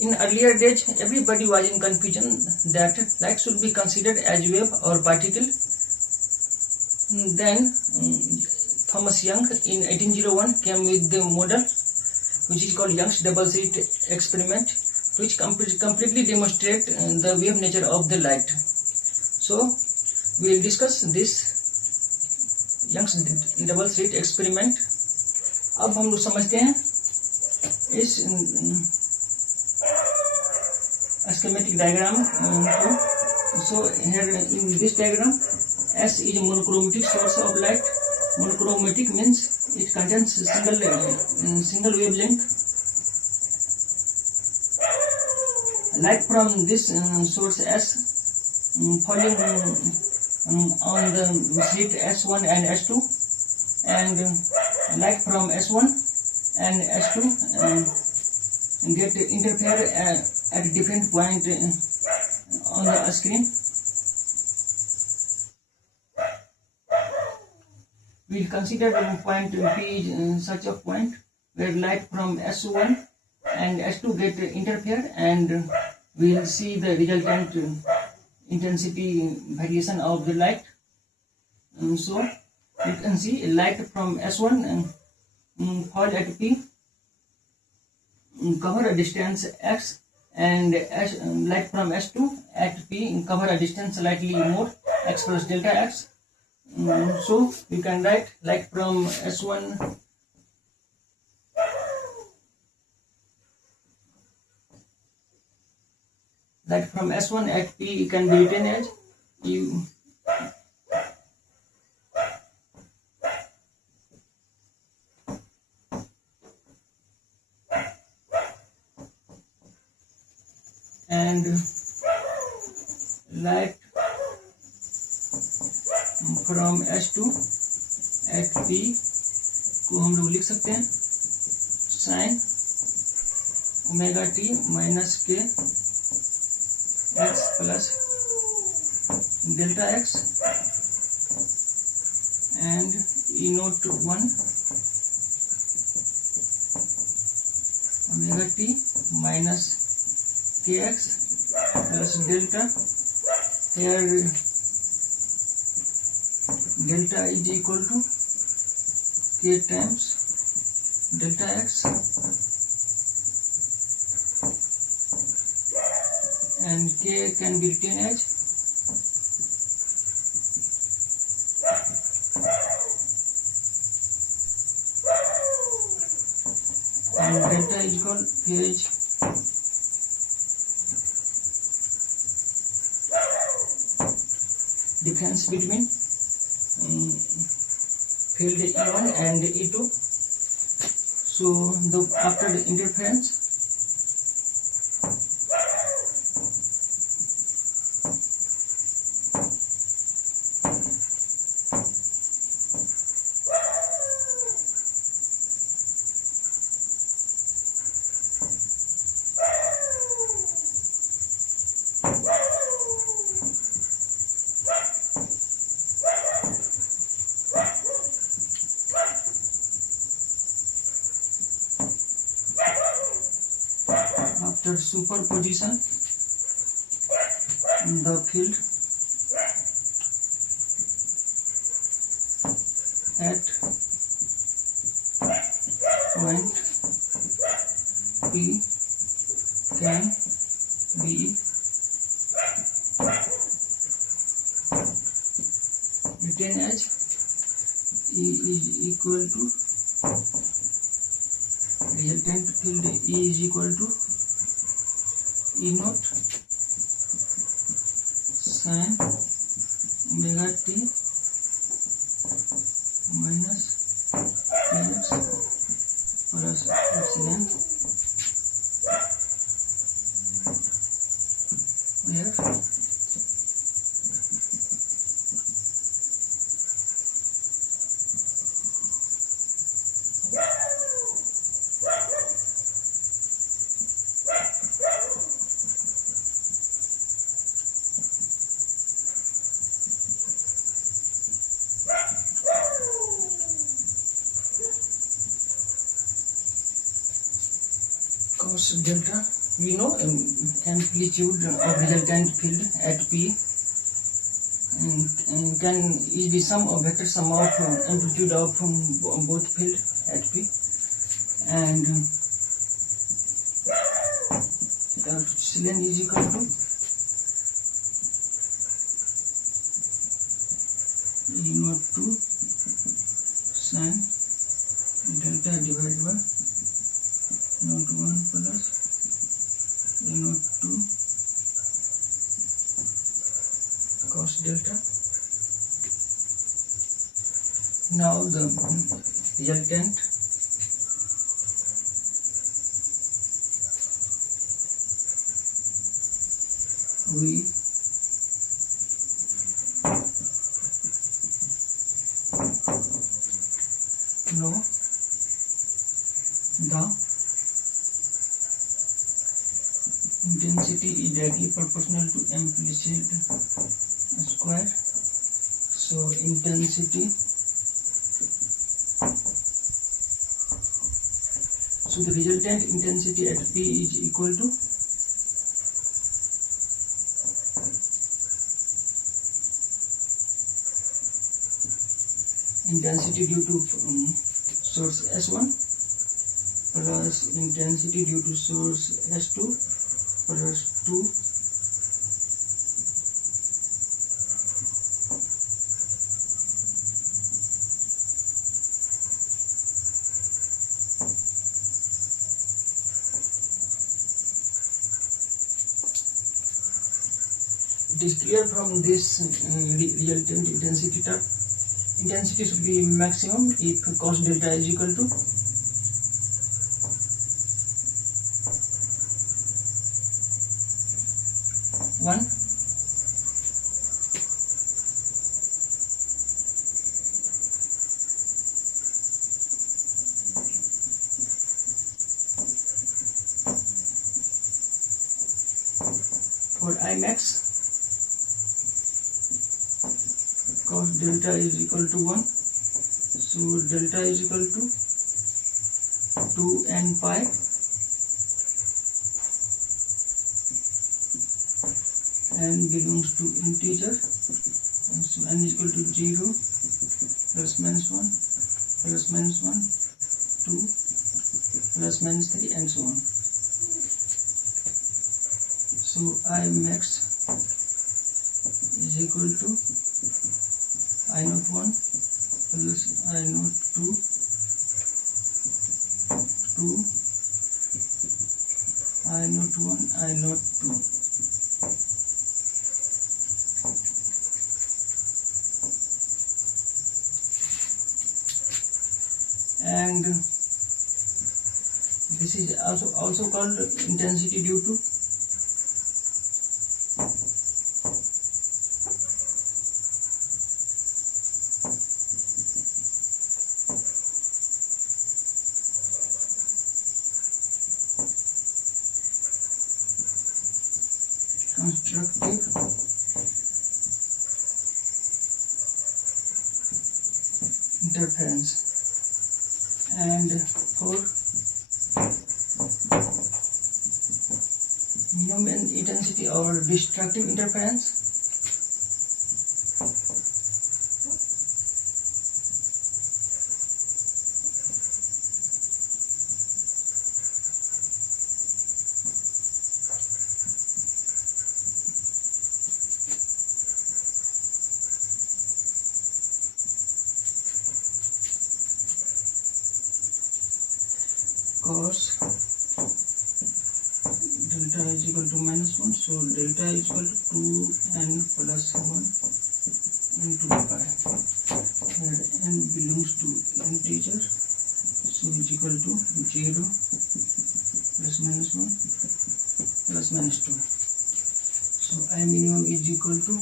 In earlier days, everybody was in confusion that light should be considered as wave or particle. Then Thomas Young in 1801 came with the model which is called Young's double slit experiment, which completely demonstrate the wave nature of the light. So we will discuss this Young's double slit experiment. अब हम लोग समझते हैं इस schematic diagram को. So here in this diagram, S is a monochromatic source of light. Monochromatic means it contains single wavelength. Light from this source S falling on the slit S1 and S2, and light from S1 and S2 get interfere at a different point on the screen. We will consider point P is such a point where light from S1 and S2 get interfere, and we will see the resultant intensity variation of the light. So you can see light from S1 fall at P, cover a distance x, and light from S2 at P cover a distance slightly more, x plus delta x. So we can write light from S1 at P can be written as U and light from S2 at P को हम लोग लिख सकते हैं sin omega t minus के x plus delta x and E naught 1 omega t minus kx plus delta. Here delta is equal to k times delta x, and k can be written as and delta is called phase difference between field E1 and E2. So after the interference, after superposition, the field at point P can be written as E is equal to resultant field E is equal to E naught sin omega t minus kx plus epsilon where cos delta we know amplitude of resultant field at P can be sum of vector sum of amplitude of both field at P, and epsilon is equal to E naught 2 sin delta divided by naught 1 plus E naught 2 cos delta. Now the resultant we know the intensity is directly proportional to amplitude square. So intensity, so the resultant intensity at P is equal to intensity due to source S1 plus intensity due to source S2 plus 2 It is clear from this resultant intensity term, intensity should be maximum if cos delta is equal to one. For Imax, cos delta is equal to 1, so delta is equal to 2 n pi n belongs to integer, and so n is equal to 0 plus minus 1 plus minus 1 2 plus minus 3 and so on. So Imax is equal to I naught 1 plus I naught 2 I naught 1 I naught 2. And this is also called intensity due to constructive interference. And for minimum intensity or destructive interference, cos delta is equal to minus 1, so delta is equal to 2n plus 1 into pi, where n belongs to integer, so is equal to 0 plus minus 1 plus minus 2. So I minimum is equal to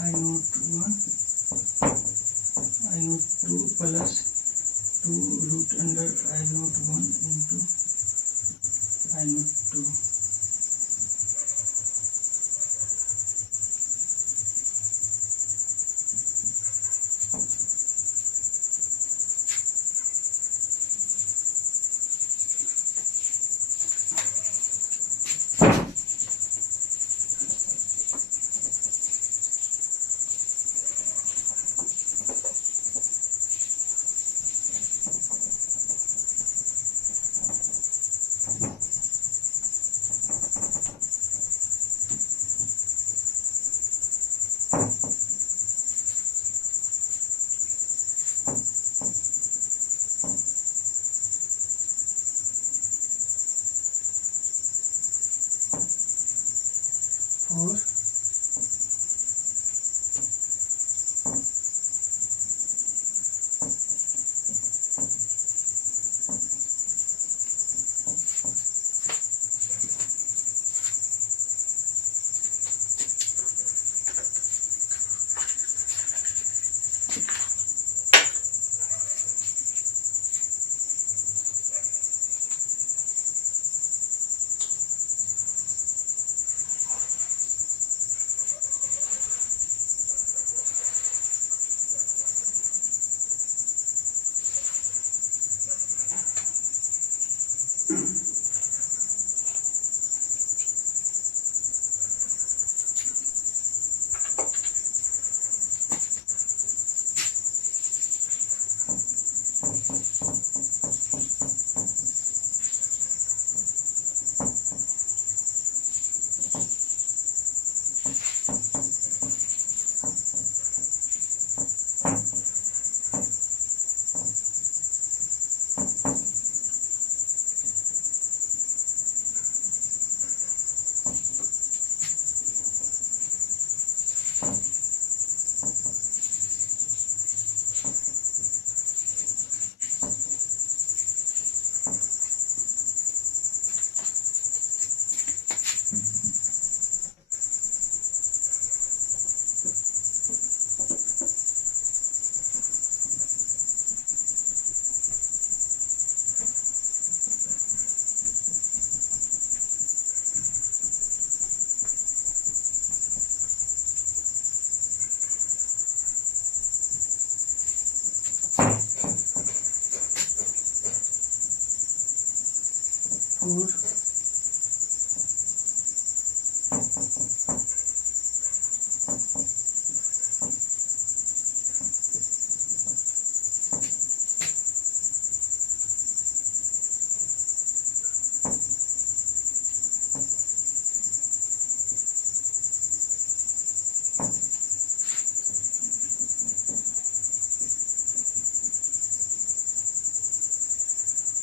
I naught 1 I naught 2 plus 2 root under I naught 1 into I naught 2.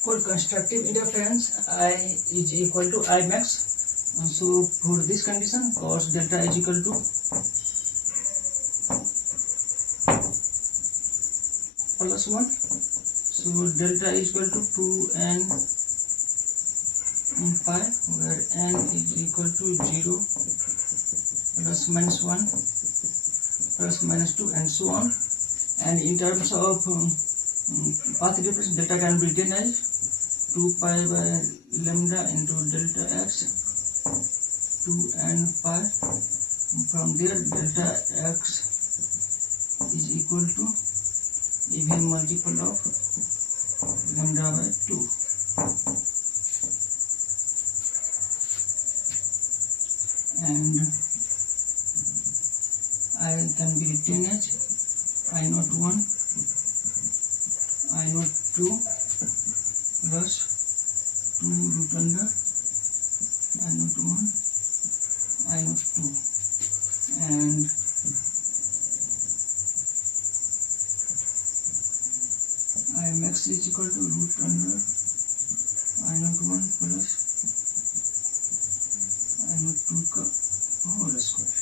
For constructive interference, I is equal to I max. So for this condition, cos delta is equal to plus 1. So delta is equal to 2n pi, where n is equal to 0, plus minus 1, plus minus 2, and so on. And in terms of path difference, delta can be written as 2 pi by lambda into delta x 2n pi. From there, delta x is equal to even multiple of lambda by 2. And I can be written as I naught 1, I naught 2 plus 2 root under I naught 1, I naught 2, and I max is equal to root under I naught 1 plus I naught 2 का whole square.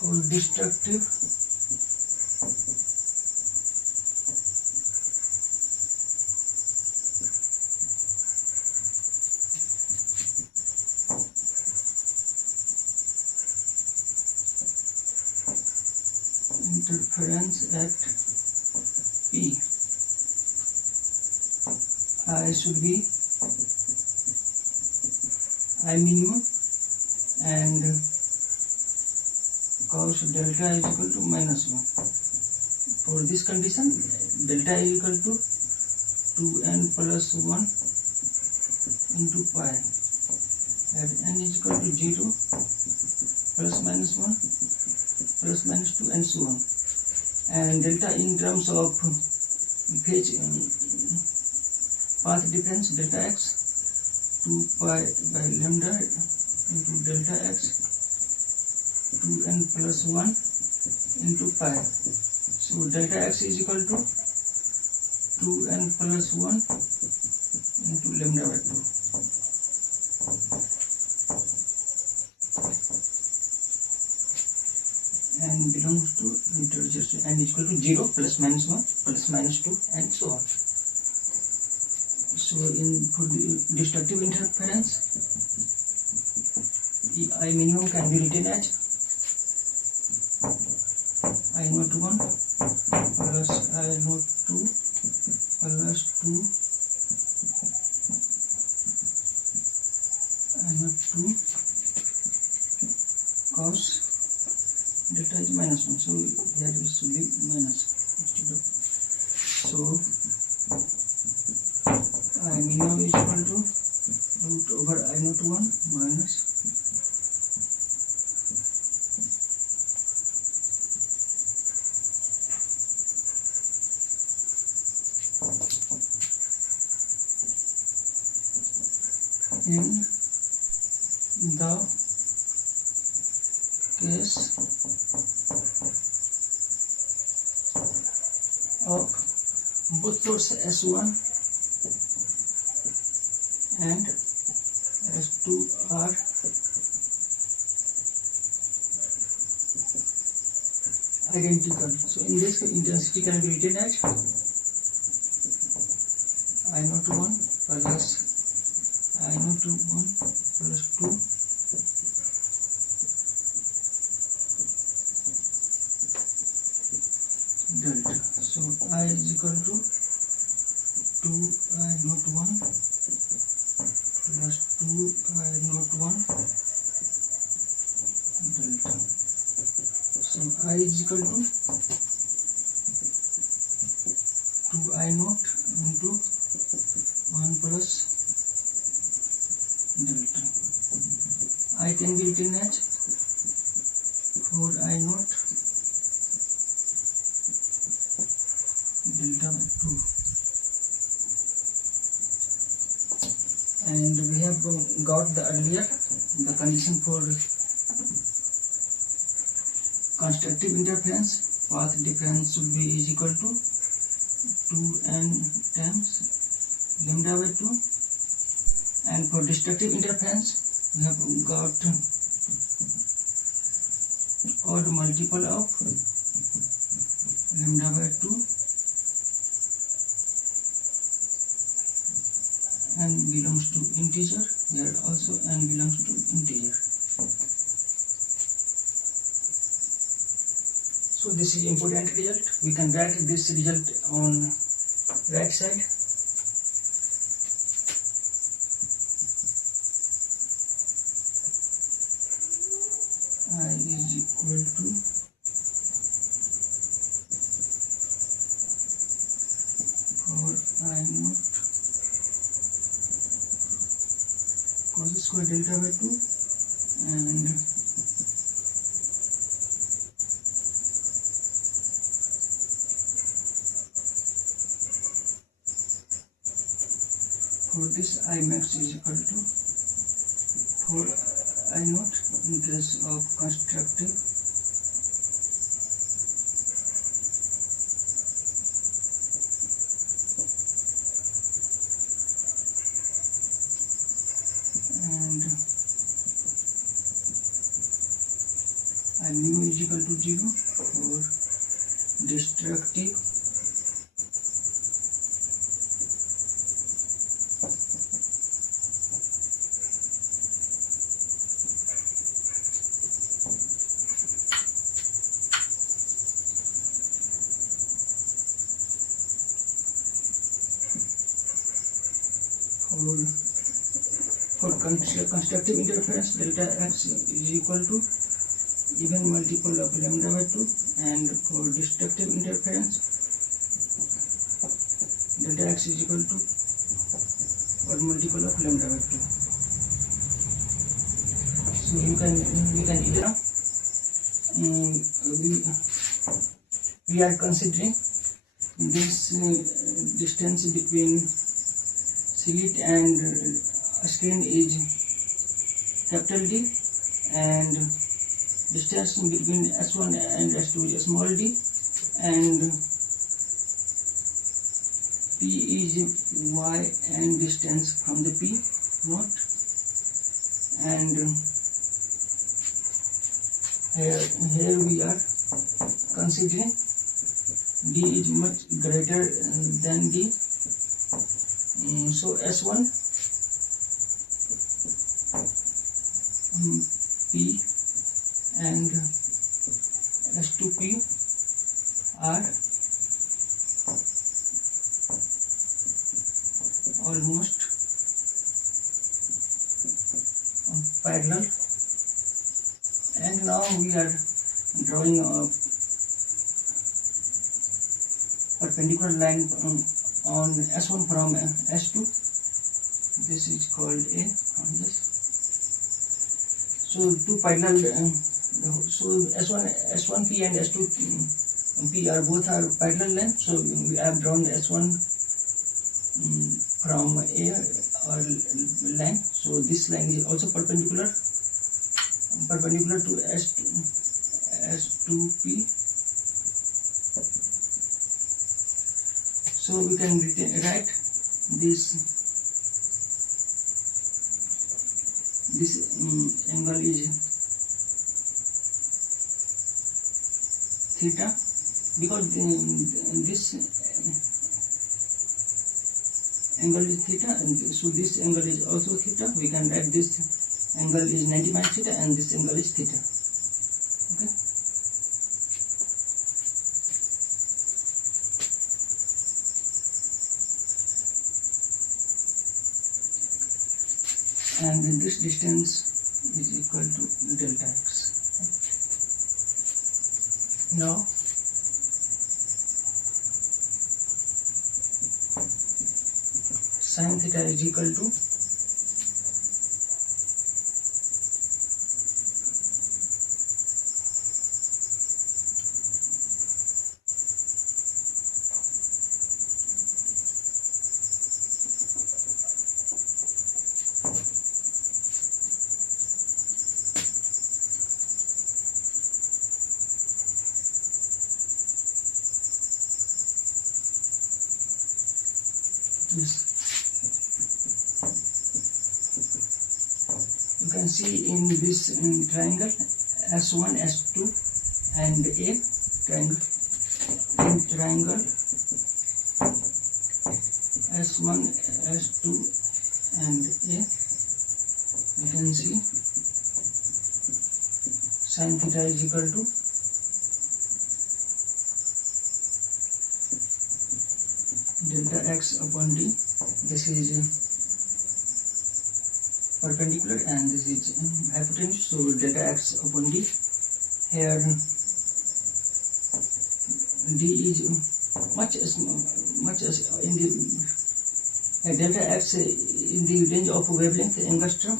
For destructive interference at P, I should be I minimum, and cos delta is equal to minus 1. For this condition, delta is equal to 2n plus 1 into pi, and n is equal to 0, plus minus 1, plus minus 2, and so on. And delta in terms of phase path difference, delta x 2 pi by lambda into delta x 2n plus 1 into pi. So delta x is equal to 2n plus 1 into lambda by 2. And belongs to integers, so n is equal to 0, plus minus 1, plus minus 2, and so on. So for the destructive interference, I minimum can be written as I naught 1 plus I naught 2 plus 2 I naught 2 cos delta is minus 1. So here it should be minus. So I minimum is equal to root over I naught 1 minus in the case of both source S1 and S2 are identical. So in this case, intensity can be written as I naught 1 plus I naught 1 plus 2 delta. So I is equal to 2 I naught 1 plus 2 I naught 1 delta. So I is equal to 2 I naught into 1 plus delta. I can be written as 4 I naught delta by 2. And we have got the earlier condition for constructive interference. path difference should be is equal to 2n times lambda by 2, and for destructive interference we have got odd multiple of lambda by 2 n belongs to integer. Here also n belongs to integer. So this is important result. We can write this result on right side. I is equal to 4 I naught cos square delta by 2 and for this I max is equal to 4 I naught in case of constructive and I mu is equal to 0 for destructive for constructive interference delta x is equal to even multiple of lambda by 2, and for destructive interference delta x is equal to odd multiple of lambda by 2. So we can either we are considering this distance between slit and screen is capital D, and distance between S1 and S2 is small d, and P is Y and distance from the P naught, and here we are considering D is much greater than D. So S1 P and S2P are almost parallel, and now we are drawing a perpendicular line on S1 from S2. This is called A on this. So two parallel so S1P and S2P are both are parallel lines. So we have drawn S1 from A or line. So this line is also perpendicular to S2P. So we can write this angle is theta, because this angle is theta, and so this angle is also theta. We can write this angle is 90 minus theta and this angle is theta. Okay. And this distance is equal to delta x. Now sin theta is equal to Yes. You can see in this triangle S1, S2 and A triangle. In triangle S1, S2 and A, you can see sin theta is equal to delta x upon d. This is perpendicular and this is hypotenuse, so delta x upon d. Here d is much in the delta x in the range of wavelength angstrom,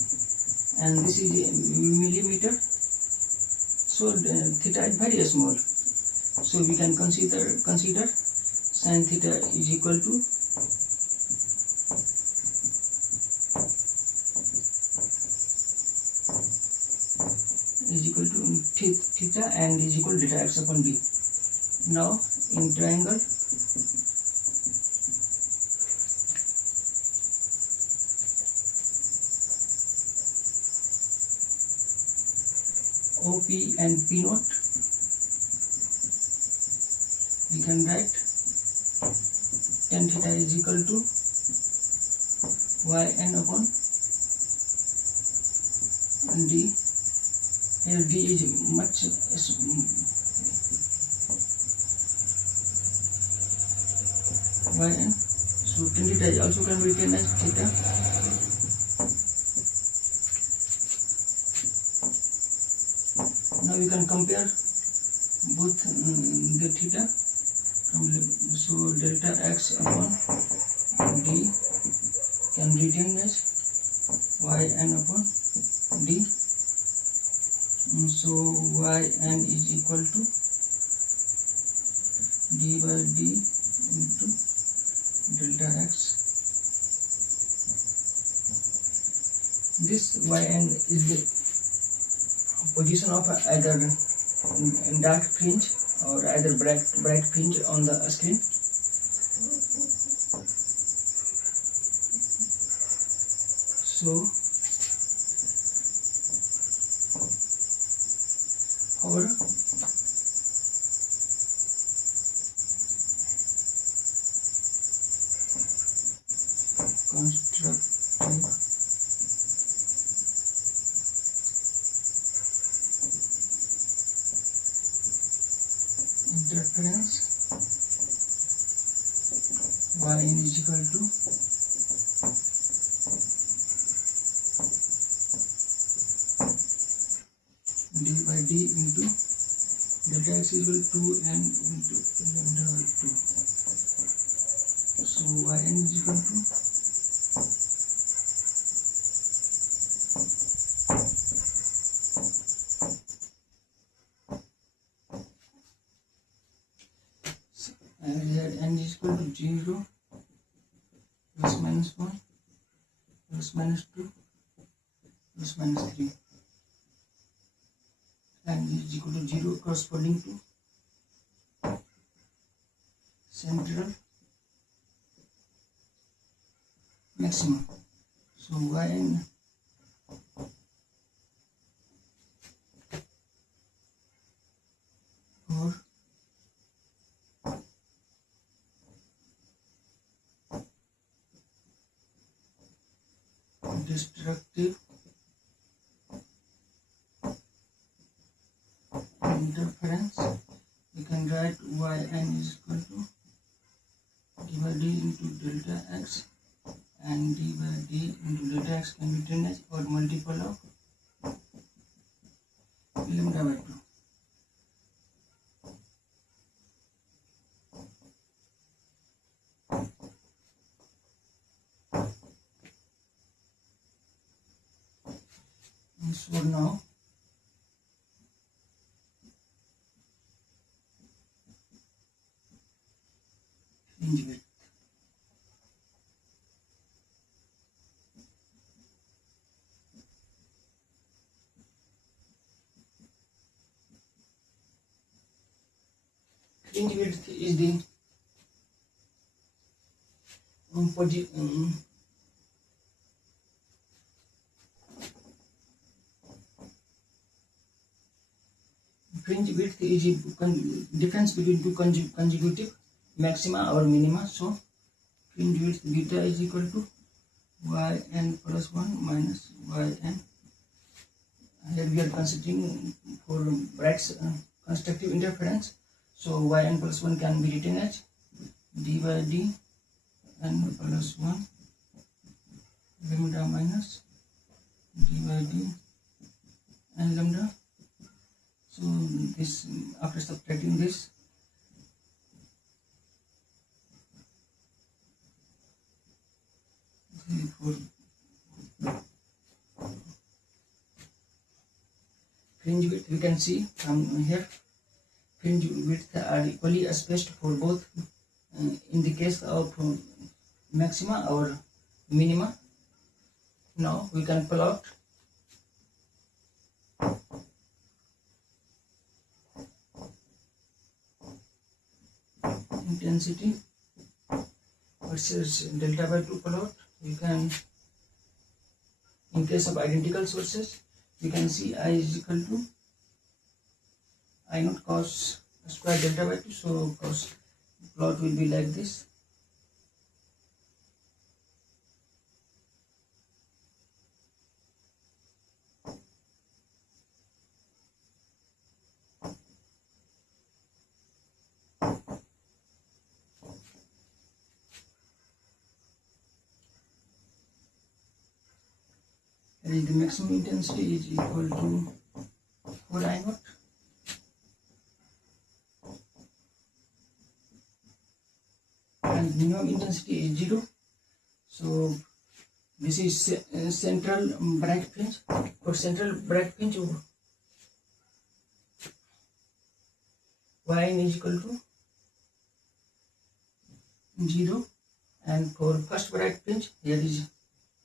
and this is millimeter, so theta is very small, so we can consider sin theta is equal to theta and is equal to delta x upon d. Now in triangle OP and P naught, we can write tan theta is equal to yn upon d. Here d is much yn, so tan theta is also can be written as theta. Now you can compare both the theta from so delta x upon d can be written as yn upon d. So yn is equal to d by d into delta x. This yn is the position of either dark fringe or either bright fringe on the screen. So for constructive interference, yn is equal to d by d into delta x is equal to 2n into lambda by 2. So yn is equal to here n is equal to 0, plus minus 1, plus minus 2, plus minus 3, and is equal to 0 corresponding to central maximum. So yn for destructive interference, we can write yn is equal to d by d into delta x, and d by d into delta x can be written as or multiple of lambda by 2. So now fringe width. Fringe width is the fringe width is difference between two consecutive maxima or minima. So fringe width beta is equal to yn plus 1 minus yn. Here we are considering for Braggs constructive interference. So yn plus 1 can be written as d by d n plus 1 lambda minus d by d n lambda. So this, after subtracting this, for fringe width we can see from here, fringe width are equally spaced for both in the case of maxima or minima. Now we can plot intensity versus delta by 2 plot. You can, in case of identical sources, we can see I is equal to I naught cos square delta by 2. So cos plot will be like this. And the maximum intensity is equal to 4 I naught. And minimum intensity is 0. So this is central Bragg fringe. For central Bragg fringe, yn is equal to 0. And for first Bragg fringe, here is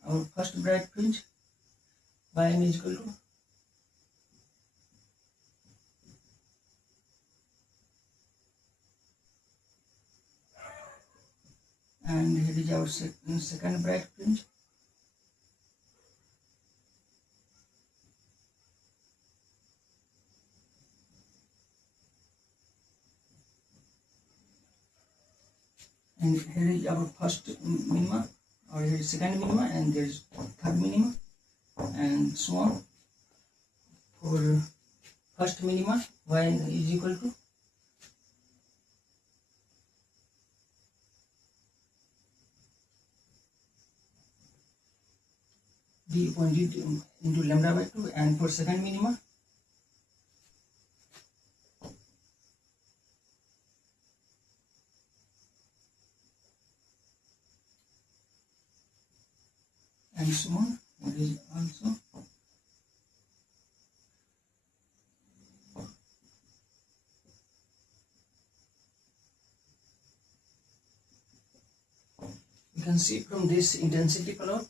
our first Bragg fringe. Yn is equal to and here is our second Bragg fringe. And here is our first minima, or here is second minima, and there is third minima, and so on. For first minima, yn is equal to d upon d into lambda by 2, and for second minima and so on. That is also you can see from this intensity plot,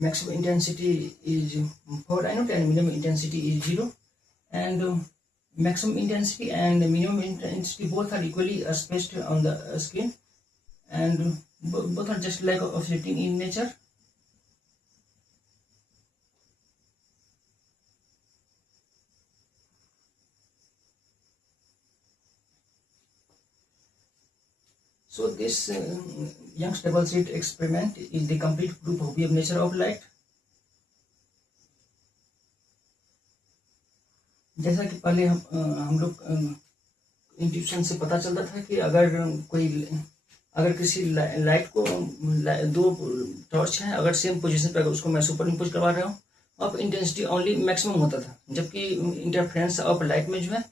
maximum intensity is 4 I naught and minimum intensity is 0, and maximum intensity and minimum intensity both are equally spaced on the screen, and both are just like oscillating in nature. So this Young's double slit experiment is the complete proof of wave nature of light. जैसा कि पहले हम लोग intuition से पता चलता था कि अगर किसी लाइट को दो टॉर्च हैं, अगर सेम पोजीशन पे अगर उसको मैं सुपर इम्पोज करवा रहा हूँ, अब इंटेंसिटी ओनली मैक्सिमम होता था, जबकि इंटरफेरेंस ऑफ लाइट में जो है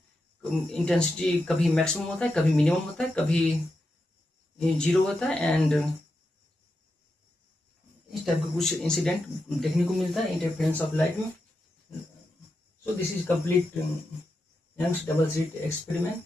इंटेंसिटी कभी मैक्सिमम होता है, कभी मिनिमम होता है, कभी 0 होता है, एंड इस टाइप का कुछ इंसिडेंट देखने को मिलता है इंटरफेरेंस ऑफ लाइट में. So this is complete Young's double slit experiment.